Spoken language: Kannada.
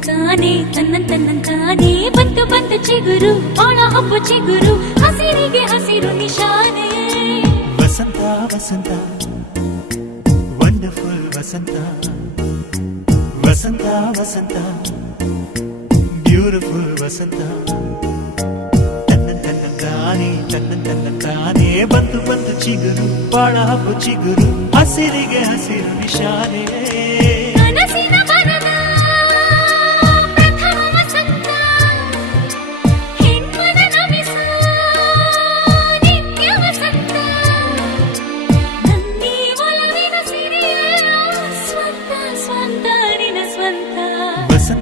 ತನ್ನಂತಾನೆ ತನ್ನಂತಾನೆ ಬಂತು ಬಂತು ಚಿಗುರು ಬಾಳ ಹಬ್ಬ ಚಿಗುರು ಹಸಿರಿಗೆ ಹಸಿರು ನಿಶಾನೆ ವಸಂತ ವಸಂತ ವಂಡರ್ಫುಲ್ ವಸಂತ ವಸಂತ ವಸಂತ ಬ್ಯೂಟಿಫುಲ್ ವಸಂತ ತನ್ನಂತಾನೆ ಬಂತು ಬಂತು ಚಿಗುರು ಬಾಳ ಹಬ್ಬ ಚಿಗುರು ಹಸಿರಿಗೆ ಹಸಿರು ನಿಶಾನೆ